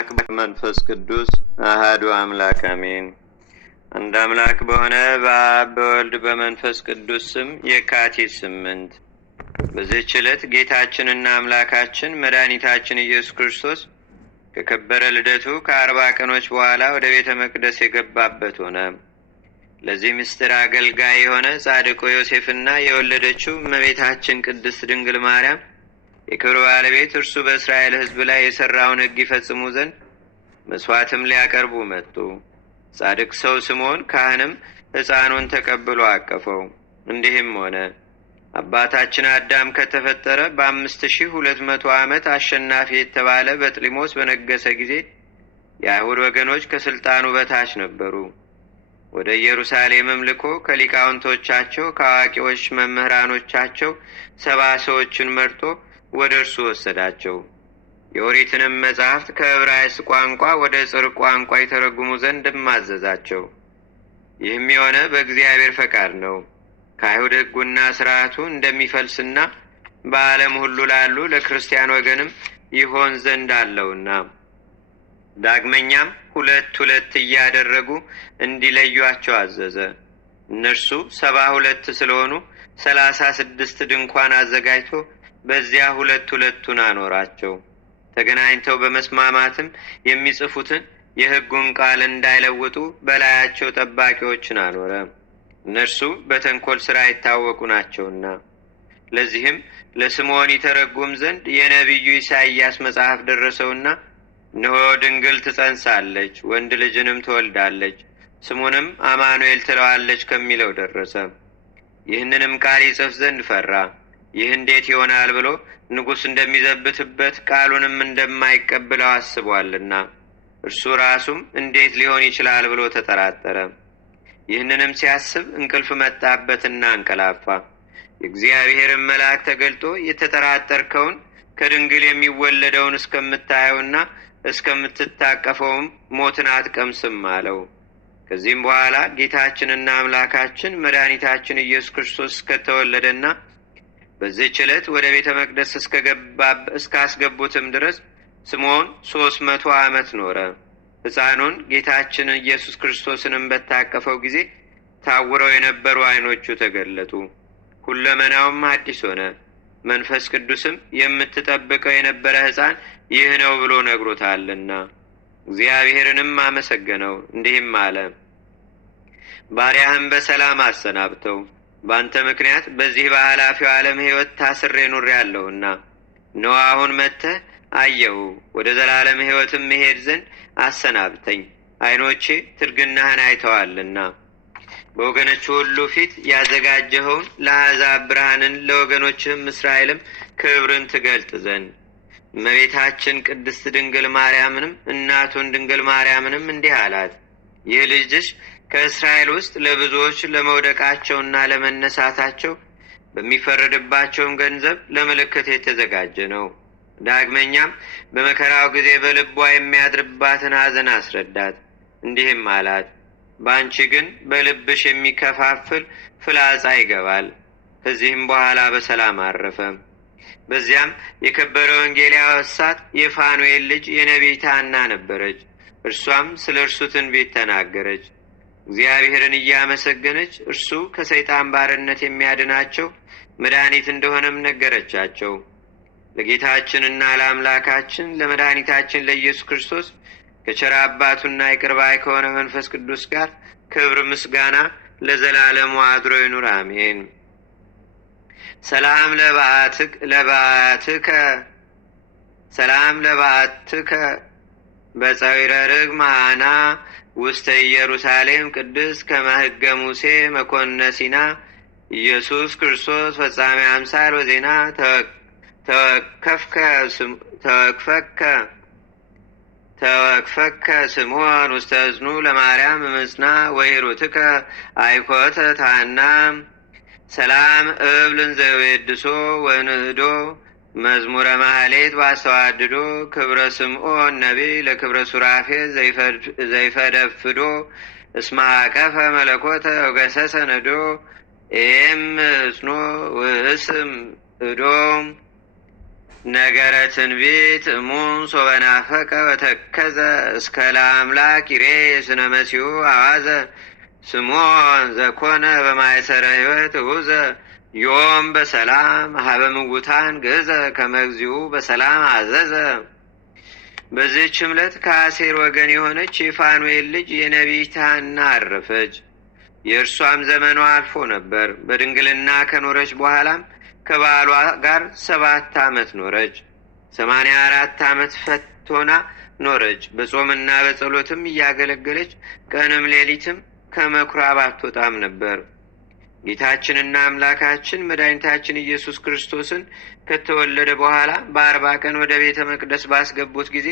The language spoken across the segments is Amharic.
አምላክ መንፈስ ቅዱስ አሐዱ አምላክ አሜን። አንድ አምላክ በሆነ በአብ በወልድ በመንፈስ ቅዱስ ስም የካቲት 8 በዚህች ዕለት ጌታችንና አምላካችን መድኃኒታችን ኢየሱስ ክርስቶስ ከከበረ ልደቱ ከ40 ቀኖች በኋላ ወደ ቤተ መቅደስ የገባበት ሆነ። ለዚህ ምስጢር አገልጋይ የሆነ ጻድቁ ዮሴፍና የወለደችው እመቤታችን ቅድስት ድንግል ማርያም የክብር ባለቤት እርሱ በእስራኤል ሕዝብ ላይ የሰራውን ሕግ ይፈጽሙ ዘንድ መስዋዕትም ሊያቀርቡ መጡ። ጻድቅ ሰው ስምዖን ካህንም ሕፃኑን ተቀብሎ አቀፈው። እንዲህም ሆነ፣ አባታችን አዳም ከተፈጠረ በ5200 ዓመት አሸናፊ የተባለ በጥሊሞስ በነገሰ ጊዜ የአይሁድ ወገኖች ከስልጣኑ በታች ነበሩ። ወደ ኢየሩሳሌምም ልኮ ከሊቃውንቶቻቸው ከአዋቂዎች መምህራኖቻቸው 70 ሰዎችን መርጦ ወደ እርሱ ወሰዳቸው። የኦሪትንም መጻሕፍት ከዕብራይስጥ ቋንቋ ወደ ጽር ቋንቋ የተረጉሙ ዘንድ ማዘዛቸው። ይህም የሆነ በእግዚአብሔር ፈቃድ ነው። ከአይሁድ ሕጉና ሥርዓቱ እንደሚፈልስና በዓለም ሁሉ ላሉ ለክርስቲያን ወገንም ይሆን ዘንድ አለውና። ዳግመኛም 2 እያደረጉ እንዲለዩአቸው አዘዘ። እነርሱ 72 ስለሆኑ 36 ድንኳን አዘጋጅቶ በዚያ 2 አኖራቸው። ተገናኝተው በመስማማትም የሚጽፉትን የሕጉን ቃል እንዳይለውጡ በላያቸው ጠባቂዎችን አኖረ። እነርሱ በተንኮል ሥራ የታወቁ ናቸውና። ለዚህም ለስምዖን ይተረጉም ዘንድ የነቢዩ ኢሳይያስ መጽሐፍ ደረሰውና እነሆ ድንግል ትጸንሳለች፣ ወንድ ልጅንም ትወልዳለች፣ ስሙንም አማኑኤል ትለዋለች ከሚለው ደረሰ። ይህንንም ቃል ይጽፍ ዘንድ ፈራ። ይህ እንዴት ይሆናል ብሎ ንጉሥ እንደሚዘብትበት ቃሉንም እንደማይቀብለው አስቧልና፣ እርሱ ራሱም እንዴት ሊሆን ይችላል ብሎ ተጠራጠረ። ይህንንም ሲያስብ እንቅልፍ መጣበትና አንቀላፋ። የእግዚአብሔርን መልአክ ተገልጦ የተጠራጠርከውን ከድንግል የሚወለደውን እስከምታየውና እስከምትታቀፈውም ሞትን አትቀምስም አለው። ከዚህም በኋላ ጌታችንና አምላካችን መድኃኒታችን ኢየሱስ ክርስቶስ እስከተወለደና በዚህች ዕለት ወደ ቤተ መቅደስ እስካስገቡትም ድረስ ስምዖን 300 ዓመት ኖረ። ሕፃኑን ጌታችን ኢየሱስ ክርስቶስንም በታቀፈው ጊዜ ታውረው የነበሩ ዓይኖቹ ተገለጡ፣ ሁለመናውም አዲስ ሆነ። መንፈስ ቅዱስም የምትጠብቀው የነበረ ሕፃን ይህ ነው ብሎ ነግሮታልና እግዚአብሔርንም አመሰገነው። እንዲህም አለ፣ ባሪያህም በሰላም አሰናብተው። በአንተ ምክንያት በዚህ በኃላፊው ዓለም ሕይወት ታስሬ ኑሬአለሁና እነሆ አሁን መጥተህ አየሁ። ወደ ዘላለም ሕይወትም መሄድ ዘንድ አሰናብተኝ፣ ዓይኖቼ ትርግናህን አይተዋልና። በወገኖች ሁሉ ፊት ያዘጋጀኸውን ለአሕዛብ ብርሃንን ለወገኖችህም እስራኤልም ክብርን ትገልጥ ዘንድ። እመቤታችን ቅድስት ድንግል ማርያምንም እናቱን ድንግል ማርያምንም እንዲህ አላት፣ ይህ ልጅሽ ከእስራኤል ውስጥ ለብዙዎች ለመውደቃቸውና ለመነሳታቸው በሚፈረድባቸውም ገንዘብ ለምልክት የተዘጋጀ ነው። ዳግመኛም በመከራው ጊዜ በልቧ የሚያድርባትን ሐዘን አስረዳት። እንዲህም አላት፣ በአንቺ ግን በልብሽ የሚከፋፍል ፍላጻ ይገባል። ከዚህም በኋላ በሰላም አረፈ። በዚያም የከበረ ወንጌል ያወሳት የፋኑኤል ልጅ የነቢይት ሐና ነበረች። እርሷም ስለ እርሱ ትንቢት ተናገረች። እግዚአብሔርን እያመሰገነች እርሱ ከሰይጣን ባርነት የሚያድናቸው መድኃኒት እንደሆነም ነገረቻቸው። ለጌታችንና ለአምላካችን ለመድኃኒታችን ለኢየሱስ ክርስቶስ ከቸራ አባቱና ይቅር ባይ ከሆነ መንፈስ ቅዱስ ጋር ክብር ምስጋና ለዘላለሙ አድሮ ይኑር፣ አሜን። ሰላም ለበዓትከ በፀዊረ ርግብ መሃና ውስተ ኢየሩሳሌም ቅድስ ከመህገ ሙሴ መኮንነ ሲና ኢየሱስ ክርስቶስ ፈጻሜ አምሳል ወዜና ተወክፈከ ስምዖን ውስተ እዝኑ ለማርያም ምጽና ወሂሩትከ አይኮተ ታና ሰላም እብልን ዘዌድሶ ወንህዶ መዝሙረ ማህሌት ባስተዋድዶ ክብረ ስምዖን ነቢይ ለክብረ ሱራፌ ዘይፈደፍዶ እስማቀፈ መለኮተ ወገሰሰ ነዶ ኤም እጽኖ ውእስም እዶ ነገረ ትንቢት እሙን ሶበናፈቀ ወተከዘ እስከ ለአምላክ ይሬ ስነ መሲሁ አዋዘ ስሞን ዘኮነ በማይሰረ ሕይወት ውዘ ዮም በሰላም ሀበ ምውታን ገዘ ከመግዚኡ በሰላም አዘዘ። በዚህች ዕለት ከአሴር ወገን የሆነች የፋኑኤል ልጅ የነቢይት ሐና አረፈች። የእርሷም ዘመኗ አልፎ ነበር። በድንግልና ከኖረች በኋላም ከባሏ ጋር 7 ዓመት ኖረች። 84 ዓመት ፈትቶና ኖረች። በጾምና በጸሎትም እያገለገለች ቀንም ሌሊትም ከምኵራብ አትወጣም ነበር። ጌታችንና አምላካችን መድኃኒታችን ኢየሱስ ክርስቶስን ከተወለደ በኋላ በ40 ቀን ወደ ቤተ መቅደስ ባስገቡት ጊዜ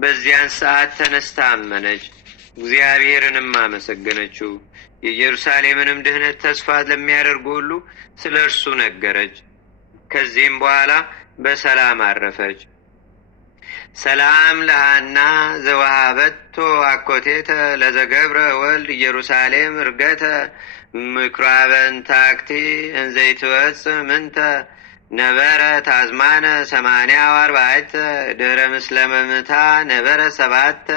በዚያን ሰዓት ተነስታ አመነች፣ እግዚአብሔርንም አመሰገነችው። የኢየሩሳሌምንም ድህነት ተስፋ ለሚያደርጉ ሁሉ ስለ እርሱ ነገረች። ከዚህም በኋላ በሰላም አረፈች። ሰላም ለሃና ዘወሃበቶ አኮቴተ ለዘገብረ ወልድ ኢየሩሳሌም እርገተ ምኵራበን ታክቲ እንዘይትወፅ ምንተ ነበረ ታዝማነ 84 ድህረ ምስለ መምታ ነበረ 7።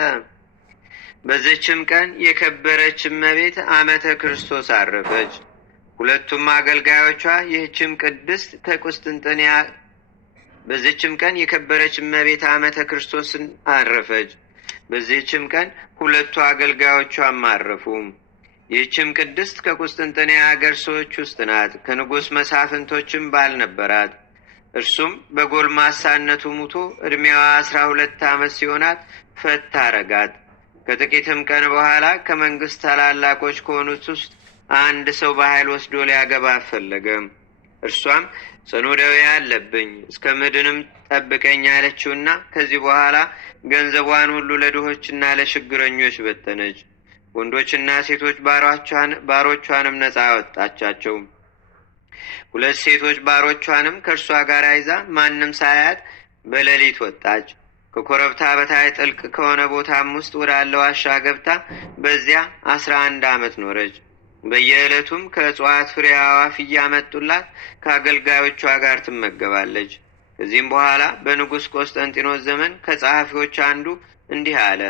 በዚችም ቀን የከበረች እመቤት ዓመተ ክርስቶስ አረፈች። ሁለቱም አገልጋዮቿ ይህችም ቅድስት ከቁስጥንጥንያ በዚህችም ቀን የከበረች እመቤት ዓመተ ክርስቶስን አረፈች። በዚህችም ቀን ሁለቱ አገልጋዮቿም አረፉ። ይህችም ቅድስት ከቁስጥንጥንያ አገር ሰዎች ውስጥ ናት። ከንጉሥ መሳፍንቶችም ባል ነበራት። እርሱም በጎልማሳነቱ ሙቶ ዕድሜዋ 12 ዓመት ሲሆናት ፈታ አረጋት። ከጥቂትም ቀን በኋላ ከመንግሥት ታላላቆች ከሆኑት ውስጥ አንድ ሰው በኃይል ወስዶ ሊያገባ አፈለገም። እርሷም ጽኑ ደዌ አለብኝ እስከ ምድንም ጠብቀኝ አለችውና ከዚህ በኋላ ገንዘቧን ሁሉ ለድሆችና ለችግረኞች በተነች። ወንዶችና ሴቶች ባሮቿንም ነፃ አወጣቻቸው። 2 ሴቶች ባሮቿንም ከእርሷ ጋር ይዛ ማንም ሳያት በሌሊት ወጣች። ከኮረብታ በታይ ጥልቅ ከሆነ ቦታም ውስጥ ወዳለ ዋሻ ገብታ በዚያ 11 ዓመት ኖረች። በየዕለቱም ከእጽዋት ፍሬ አዕዋፍ እያመጡላት ከአገልጋዮቿ ጋር ትመገባለች። ከዚህም በኋላ በንጉሥ ቆስጠንጢኖስ ዘመን ከጸሐፊዎች አንዱ እንዲህ አለ።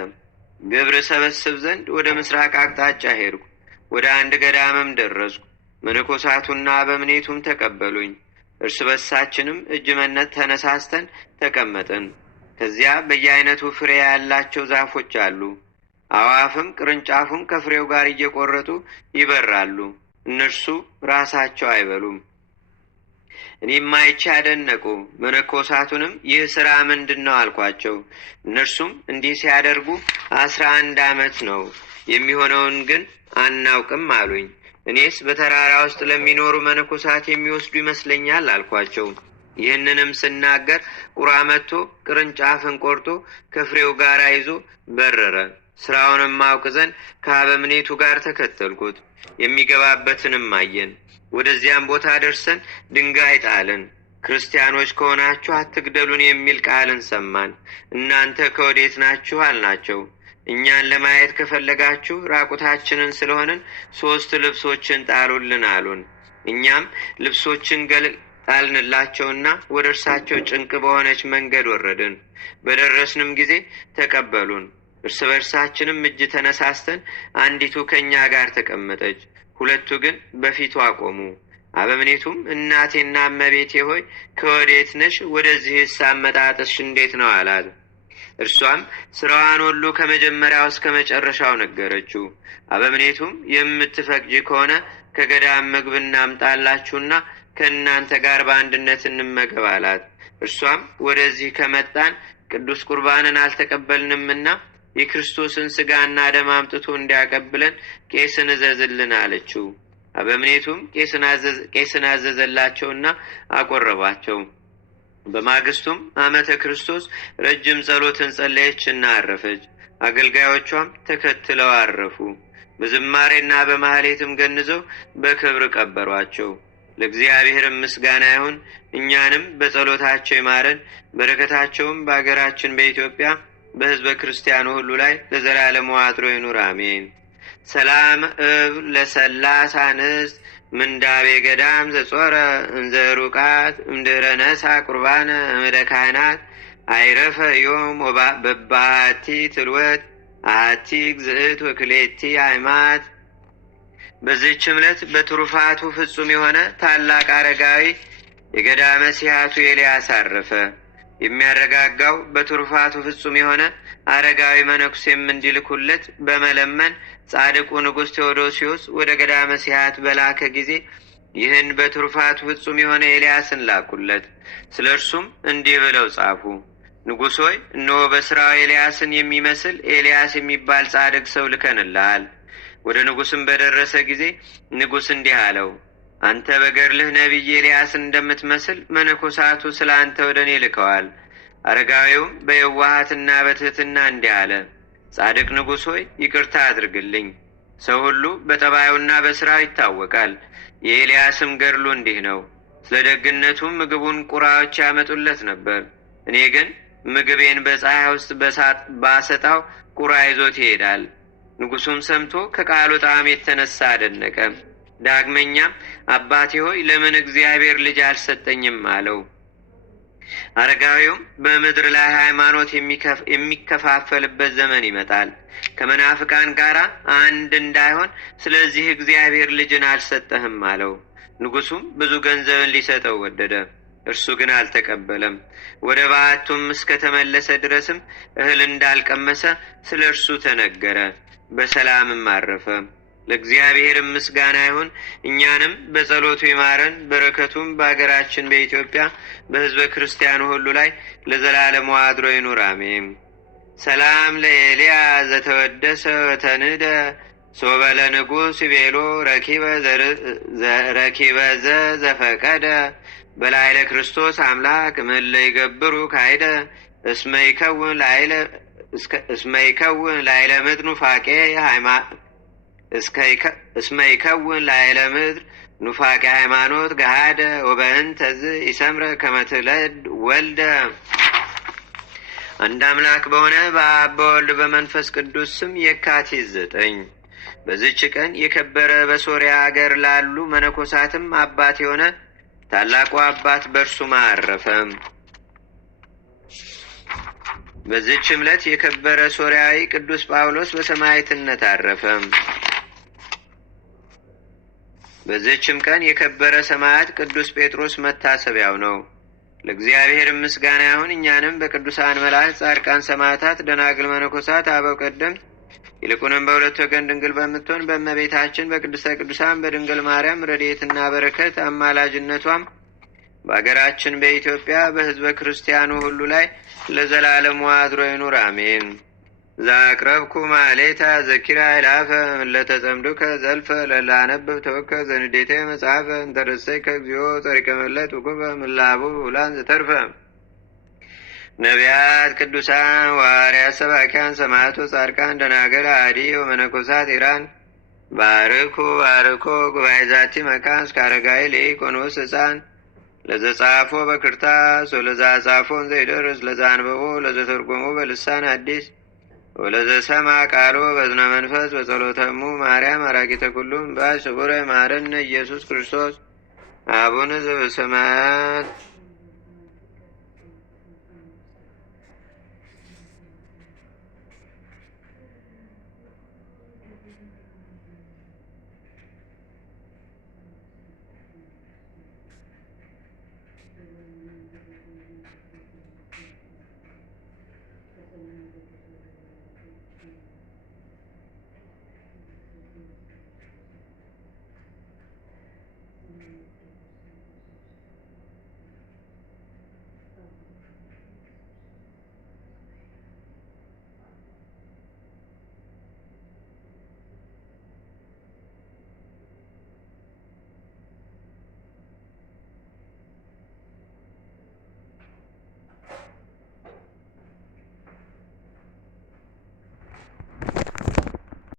ግብር ሰበስብ ዘንድ ወደ ምስራቅ አቅጣጫ ሄድኩ። ወደ አንድ ገዳምም ደረስኩ። መነኮሳቱና በምኔቱም ተቀበሉኝ። እርስ በርሳችንም እጅ መነት ተነሳስተን ተቀመጥን። ከዚያ በየአይነቱ ፍሬ ያላቸው ዛፎች አሉ። አዕዋፍም ቅርንጫፉን ከፍሬው ጋር እየቆረጡ ይበራሉ። እነርሱ ራሳቸው አይበሉም። እኔም አይቼ አደነቁ። መነኮሳቱንም ይህ ሥራ ምንድን ነው አልኳቸው። እነርሱም እንዲህ ሲያደርጉ 11 ዓመት ነው፣ የሚሆነውን ግን አናውቅም አሉኝ። እኔስ በተራራ ውስጥ ለሚኖሩ መነኮሳት የሚወስዱ ይመስለኛል አልኳቸው። ይህንንም ስናገር ቁራ መጥቶ ቅርንጫፍን ቆርጦ ከፍሬው ጋር ይዞ በረረ። ሥራውንም አውቅ ዘንድ ከአበምኔቱ ጋር ተከተልኩት። የሚገባበትንም አየን። ወደዚያም ቦታ ደርሰን ድንጋይ ጣልን። ክርስቲያኖች ከሆናችሁ አትግደሉን የሚል ቃልን ሰማን። እናንተ ከወዴት ናችሁ አልናቸው። እኛን ለማየት ከፈለጋችሁ ራቁታችንን ስለሆንን 3 ልብሶችን ጣሉልን አሉን። እኛም ልብሶችን ጣልንላቸውና ወደ እርሳቸው ጭንቅ በሆነች መንገድ ወረድን። በደረስንም ጊዜ ተቀበሉን። እርስ በርሳችንም እጅ ተነሳስተን አንዲቱ ከእኛ ጋር ተቀመጠች፣ 2 ግን በፊቱ አቆሙ። አበምኔቱም እናቴና እመቤቴ ሆይ ከወዴት ነሽ? ወደዚህስ አመጣጥሽ እንዴት ነው አላት። እርሷም ሥራዋን ሁሉ ከመጀመሪያው እስከ መጨረሻው ነገረችው። አበምኔቱም የምትፈቅጂ ከሆነ ከገዳም ምግብ እናምጣላችሁና ከእናንተ ጋር በአንድነት እንመገብ አላት። እርሷም ወደዚህ ከመጣን ቅዱስ ቁርባንን አልተቀበልንምና የክርስቶስን ሥጋና ደም አምጥቶ እንዲያቀብለን ቄስን እዘዝልን አለችው። አበምኔቱም ቄስን አዘዘላቸውና አቆረባቸው። በማግስቱም ዓመተ ክርስቶስ ረጅም ጸሎትን ጸለየችና አረፈች። አገልጋዮቿም ተከትለው አረፉ። በዝማሬና በማህሌትም ገንዘው በክብር ቀበሯቸው። ለእግዚአብሔርም ምስጋና ይሁን። እኛንም በጸሎታቸው ይማረን። በረከታቸውም በአገራችን በኢትዮጵያ በሕዝበ ክርስቲያኑ ሁሉ ላይ ለዘላለሙ አድሮ ይኑር፣ አሜን። ሰላም እብ ለሰላስ አንስት ምንዳቤ ገዳም ዘጾረ እንዘሩቃት እምድረ ነሳ ቁርባነ እምደ ካህናት አይረፈ ዮም በባቲ ትልወት አቲ ግዝእት ወክሌቲ አይማት። በዚህች ዕለት በትሩፋቱ ፍጹም የሆነ ታላቅ አረጋዊ የገዳመ ሲያቱ ኤልያስ አረፈ። የሚያረጋጋው በትሩፋቱ ፍጹም የሆነ አረጋዊ መነኩሴም እንዲልኩለት በመለመን ጻድቁ ንጉሥ ቴዎዶሲዎስ ወደ ገዳመ ሲያት በላከ ጊዜ ይህን በትሩፋቱ ፍጹም የሆነ ኤልያስን ላኩለት። ስለ እርሱም እንዲህ ብለው ጻፉ። ንጉሥ ሆይ እነሆ በሥራው ኤልያስን የሚመስል ኤልያስ የሚባል ጻድቅ ሰው ልከንልሃል። ወደ ንጉሥም በደረሰ ጊዜ ንጉሥ እንዲህ አለው፣ አንተ በገድልህ ነቢይ ኤልያስን እንደምትመስል መነኮሳቱ ስለ አንተ ወደ እኔ ልከዋል። አረጋዊውም በየዋሃትና በትሕትና እንዲህ አለ፣ ጻድቅ ንጉሥ ሆይ ይቅርታ አድርግልኝ። ሰው ሁሉ በጠባዩና በሥራው ይታወቃል። የኤልያስም ገድሉ እንዲህ ነው። ስለ ደግነቱም ምግቡን ቁራዎች ያመጡለት ነበር። እኔ ግን ምግቤን በፀሐይ ውስጥ ባሰጣው ቁራ ይዞት ይሄዳል። ንጉሡም ሰምቶ ከቃሉ ጣዕም የተነሳ አደነቀ። ዳግመኛም አባቴ ሆይ ለምን እግዚአብሔር ልጅ አልሰጠኝም አለው። አረጋዊውም በምድር ላይ ሃይማኖት የሚከፋፈልበት ዘመን ይመጣል፣ ከመናፍቃን ጋር አንድ እንዳይሆን ስለዚህ እግዚአብሔር ልጅን አልሰጠህም አለው። ንጉሡም ብዙ ገንዘብን ሊሰጠው ወደደ። እርሱ ግን አልተቀበለም። ወደ በዓቱም እስከተመለሰ ድረስም እህል እንዳልቀመሰ ስለ እርሱ ተነገረ። በሰላምም አረፈ። ለእግዚአብሔርም ምስጋና ይሁን። እኛንም በጸሎቱ ይማረን። በረከቱም በአገራችን በኢትዮጵያ በሕዝበ ክርስቲያኑ ሁሉ ላይ ለዘላለሙ አድሮ ይኑር፣ አሜን። ሰላም ለኤልያ ዘተወደሰ ወተንደ ሶበለ ንጉሥ ቤሎ ረኪበ ዘፈቀደ በላይለ ክርስቶስ አምላክ እምእለ ይገብሩ ካይደ እስመ ይከውን ላይለ ምድር ኑፋቄ እስመ ይከውን ላይለ ምድር ኑፋቄ ሃይማኖት ገሃደ ወበእንተዝ ይሰምረ ከመትለድ ወልደ። አንድ አምላክ በሆነ በአብ በወልድ በመንፈስ ቅዱስ ስም የካቲት 9 በዚች ቀን የከበረ በሶርያ አገር ላሉ መነኮሳትም አባት የሆነ ታላቁ አባት በርሱማ አረፈ። በዚህች ዕለት የከበረ ሶርያዊ ቅዱስ ጳውሎስ በሰማዕትነት አረፈ። በዚህችም ቀን የከበረ ሰማዕት ቅዱስ ጴጥሮስ መታሰቢያው ነው። ለእግዚአብሔር ምስጋና ይሁን። እኛንም በቅዱሳን መላእክት፣ ጻድቃን፣ ሰማዕታት፣ ደናግል፣ መነኮሳት፣ አበው ቀደምት ይልቁንም በሁለት ወገን ድንግል በምትሆን በእመቤታችን በቅድስተ ቅዱሳን በድንግል ማርያም ረድኤትና በረከት አማላጅነቷም በአገራችን በኢትዮጵያ በሕዝበ ክርስቲያኑ ሁሉ ላይ ለዘላለሙ አድሮ ይኑር፣ አሜን። ዛቅረብኩ ማሌታ ዘኪራ ይላፈ ለተጸምዱከ ዘልፈ ለላነብብ ተወከ ዘንዴቴ መጽሐፈ እንተረሰይ ከግዚኦ ጸሪቀ መለት ውኩበ ምላቡ ሁላን ዘተርፈ ነቢያት፣ ቅዱሳን፣ ዋርያት፣ ሰባኪያን፣ ሰማዕቶ፣ ጻድቃን፣ ደናገል፣ አዲ ወመነኮሳት ኢራን ባርኩ ባርኮ ጉባኤ ዛቲ መካን እስከ አረጋዊ ሊቆኖስ ሕፃን ለዘጻፎ በክርታስ ወለዛ ጻፎን ዘይደርስ ለዛ አንበቦ ለዘተርጎሞ በልሳን አዲስ ወለዘሰማ ቃሎ በዝነ መንፈስ በጸሎተሙ ማርያም አራቂተ ኩሉም ባይ ስቡረ ማረነ ኢየሱስ ክርስቶስ አቡነ ዘበሰማያት